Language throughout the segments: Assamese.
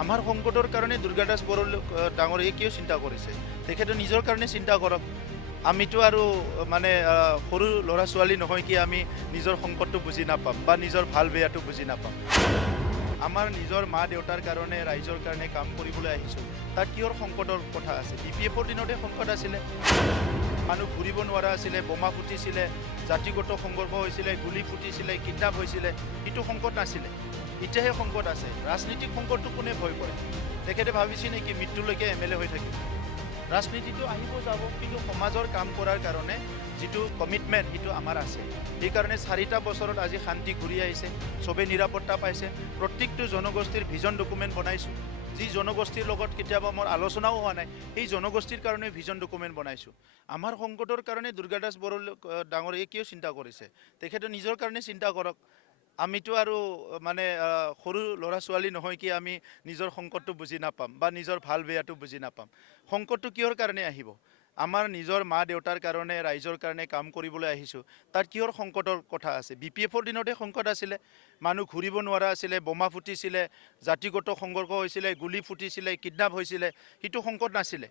আমাৰ সংকটৰ কাৰণে দুৰ্গাদাস ডাঙৰীয়ে কিয় চিন্তা কৰিছে? তেখেতে নিজৰ কাৰণে চিন্তা কৰক। আমিতো আৰু মানে সৰু ল'ৰা ছোৱালী নহয় কি আমি নিজৰ সংকটটো বুজি নাপাম বা নিজৰ ভাল বেয়াটো বুজি নাপাম। আমাৰ নিজৰ মা দেউতাৰ কাৰণে ৰাইজৰ কাৰণে কাম কৰিবলৈ আহিছোঁ। তাত কিহৰ সংকটৰ কথা আছে? BPFৰ দিনতে সংকট আছিলে, মানুহ ঘূৰিব নোৱাৰা আছিলে, বোমা ফুটিছিলে, জাতিগত সংঘৰ্ষ হৈছিলে, গুলি ফুটিছিলে, কিডনাপ হৈছিলে, সেইটো সংকট নাছিলে। এতিয়াহে সংকট আছে। ৰাজনীতিক সংকটটো কোনে ভয় কৰে? তেখেতে ভাবিছে নেকি মৃত্যুলৈকে MLA হৈ থাকিব? ৰাজনীতিটো আহিব যাব, কিন্তু সমাজৰ কাম কৰাৰ কাৰণে যিটো কমিটমেণ্ট সেইটো আমাৰ আছে। সেইকাৰণে 4টা বছৰত আজি শান্তি ঘূৰি আহিছে, চবেই নিৰাপত্তা পাইছে। প্ৰত্যেকটো জনগোষ্ঠীৰ ভিজন ডকুমেণ্ট বনাইছোঁ। যি জনগোষ্ঠীৰ লগত কেতিয়াবা মোৰ আলোচনাও হোৱা নাই, সেই জনগোষ্ঠীৰ কাৰণে ভিজন ডকুমেণ্ট বনাইছোঁ। আমাৰ সংকটৰ কাৰণে দুৰ্গাদাস ডাঙৰীয়ে কিয় চিন্তা কৰিছে? তেখেতে নিজৰ কাৰণে চিন্তা কৰক। আমিতো আৰু মানে সৰু ল'ৰা ছোৱালী নহয় কি আমি নিজৰ সংকটটো বুজি নাপাম বা নিজৰ ভাল বেয়াটো বুজি নাপাম। সংকটটো কিহৰ কাৰণে আহিব? আমাৰ নিজৰ মা দেউতাৰ কাৰণে ৰাইজৰ কাৰণে কাম কৰিবলৈ আহিছোঁ। তাত কিহৰ সংকটৰ কথা আছে? BPFৰ দিনতে সংকট আছিলে, মানুহ ঘূৰিব নোৱাৰা আছিলে, বোমা ফুটিছিলে, জাতিগত সংঘৰ্ষ হৈছিলে, গুলি ফুটিছিলে, কিডনাপ হৈছিলে, সেইটো সংকট নাছিলে।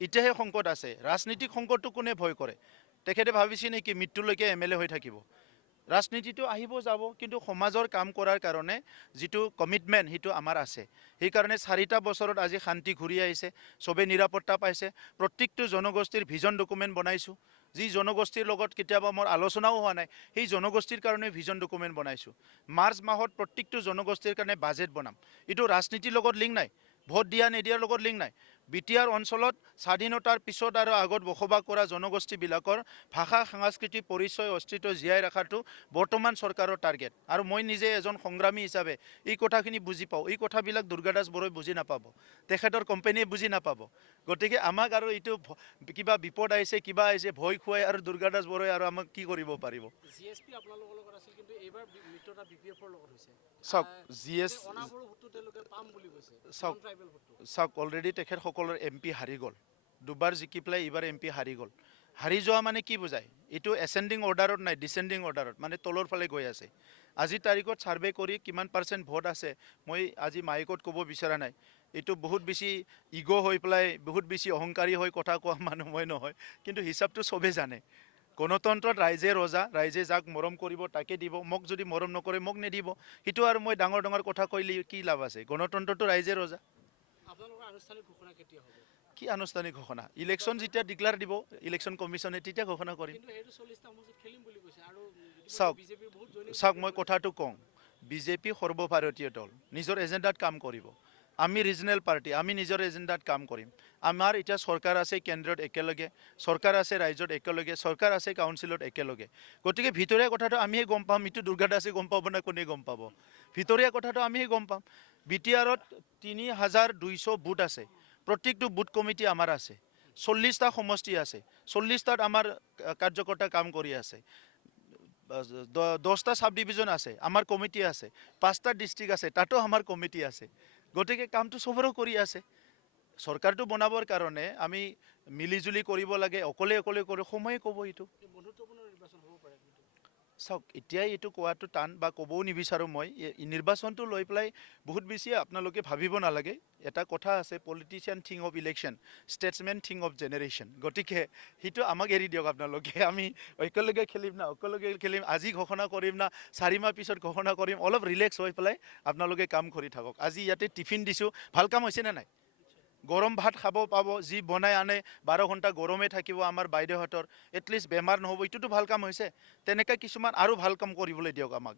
এতিয়াহে সংকট আছে। ৰাজনীতিক সংকটটো কোনে ভয় কৰে? তেখেতে ভাবিছে নেকি মৃত্যুলৈকে MLA হৈ থাকিব? ৰাজনীতিটো আহিব যাব, কিন্তু সমাজৰ কাম কৰাৰ কাৰণে যিটো কমিটমেণ্ট সেইটো আমাৰ আছে। সেইকাৰণে 4টা বছৰত আজি শান্তি ঘূৰি আহিছে, চবেই নিৰাপত্তা পাইছে। প্ৰত্যেকটো জনগোষ্ঠীৰ ভিজন ডকুমেণ্ট বনাইছোঁ। যি জনগোষ্ঠীৰ লগত কেতিয়াবা মোৰ আলোচনাও হোৱা নাই, সেই জনগোষ্ঠীৰ কাৰণে ভিজন ডকুমেণ্ট বনাইছোঁ। মাৰ্চ মাহত প্ৰত্যেকটো জনগোষ্ঠীৰ কাৰণে বাজেট বনাম। এইটো ৰাজনীতিৰ লগত লিংক নাই, ভোট দিয়া নিদিয়াৰ লগত লিংক নাই। BTR অঞ্চলত স্বাধীনতাৰ পিছত আৰু আগত বসবাস কৰা জনগোষ্ঠীবিলাকৰ ভাষা, সংস্কৃতি, পৰিচয়, অস্তিত্ব জীয়াই ৰখাটো বৰ্তমান চৰকাৰৰ টাৰ্গেট। আৰু মই নিজে এজন সংগ্ৰামী হিচাপে এই কথাখিনি বুজি পাওঁ। এই কথাবিলাক দুৰ্গাদাস বৰাই বুজি নাপাব, তেখেতৰ কোম্পানীয়ে বুজি নাপাব। গতিকে আমাক আৰু এইটো কিবা বিপদ আহিছে, কিবা আহিছে ভয় খুৱাই আৰু দুৰ্গাদাস বৰাই আৰু আমাক কি কৰিব পাৰিব? GSP আপোনালোকৰ লগত আছিল, কিন্তু এইবাৰ মিত্ৰতা BPFৰ লগত হৈছে। চাওক, GS অনাময় ভোটটো তেওঁলোকে পাম বুলি কৈছে, চাওক ট্ৰাইবেল ভোটটো। চাওক অলৰেডি তেখেতসকলৰ MP হাৰি গ'ল। দুবাৰ জিকি পেলাই এইবাৰ MP হাৰি গ'ল। হাৰি যোৱা মানে কি বুজায়? এইটো এচেণ্ডিং অৰ্ডাৰত নাই, ডিচেণ্ডিং অৰ্ডাৰত, মানে তলৰ ফালে গৈ আছে। আজি তাৰিখত ছাৰ্ভে কৰি কিমান % ভোট আছে মই আজি মাইকত ক'ব বিচৰা নাই। এইটো বহুত বেছি ইগ' হৈ পেলাই, বহুত বেছি অহংকাৰী হৈ কথা কোৱা মানুহ মই নহয়, কিন্তু হিচাপটো চবেই জানে। গণতন্ত্ৰত ৰাইজে ৰজা, ৰাইজে যাক মৰম কৰিব তাকে দিব, মোক যদি মৰম নকৰে মোক নিদিব। সেইটো আৰু মই ডাঙৰ ডাঙৰ কথা কৈলে কি লাভ আছে? গণতন্ত্ৰটো ৰাইজে ৰজা। আপোনালোকৰ আনুষ্ঠানিক ঘোষণা কেতিয়া হ'ব? কি আনুষ্ঠানিক ঘোষণা? ইলেকশ্যন যেতিয়া ডিক্লেয়াৰ দিব ইলেকশ্যন কমিশ্যনে তেতিয়া ঘোষণা কৰিম। কিন্তু সেইটো 40টা সমষ্টিত খেলিম বুলি কৈছে, আৰু চাওক বিজেপিৰ বহুত জইনিং। চাওক মই কথাটো কওঁ, BJP সৰ্বভাৰতীয় দল, নিজৰ এজেণ্ডাত কাম কৰিব। আমি ৰিজনেল পাৰ্টি, আমি নিজৰ এজেণ্ডাত কাম কৰিম। আমাৰ এতিয়া চৰকাৰ আছে কেন্দ্ৰত একেলগে, চৰকাৰ আছে ৰাজ্যত একেলগে, চৰকাৰ আছে কাউন্সিলত একেলগে। গতিকে ভিতৰীয়া কথাটো আমিহে গম পাম, এইটো দুৰ্গাদাসে গম পাব না কোনে গম পাব? ভিতৰীয়া কথাটো আমিহে গম পাম। BTRত 3200 বুথ আছে, প্ৰত্যেকটো বুথ কমিটি আমাৰ আছে। 40টা সমষ্টি আছে, 40টাত আমাৰ কাৰ্যকৰ্তা কাম কৰি আছে। 10টা সাব ডিভিজন আছে, আমাৰ কমিটি আছে। 5টা ডিষ্ট্ৰিক্ট আছে, তাতো আমাৰ কমিটি আছে। গতিকে কামটো চবৰো কৰি আছে। চৰকাৰটো বনাবৰ কাৰণে আমি মিলিজুলি কৰিব লাগে, অকলে অকলে কৰি সময়ে ক'ব এইটো। বন্ধুত্বপূৰ্ণ নিৰ্বাচন হ'ব পাৰে কিন্তু। চাওক এতিয়াই এইটো কোৱাটো টান বা ক'বও নিবিচাৰোঁ মই। নিৰ্বাচনটো লৈ পেলাই বহুত বেছি আপোনালোকে ভাবিব নালাগে। এটা কথা আছে, politician thing of election, Statesman thing of generation. গতিকে সেইটো আমাক এৰি দিয়ক আপোনালোকে। আমি একেলগে খেলিম না, একেলগে খেলিম, আজি ঘোষণা কৰিম না 4 মাহ পিছত ঘোষণা কৰিম, অলপ ৰিলেক্স হৈ পেলাই আপোনালোকে কাম কৰি থাকক। আজি ইয়াতে টিফিন দিছোঁ, ভাল কাম হৈছেনে নাই? গৰম ভাত খাব পাব, যি বনাই আনে 12 ঘণ্টা গৰমে থাকিব আমাৰ বাইদেউহঁতৰ, এটলিষ্ট বেমাৰ নহ'ব, এইটোতো ভাল কাম হৈছে। তেনেকৈ কিছুমান আৰু ভাল কাম কৰিবলৈ দিয়ক আমাক।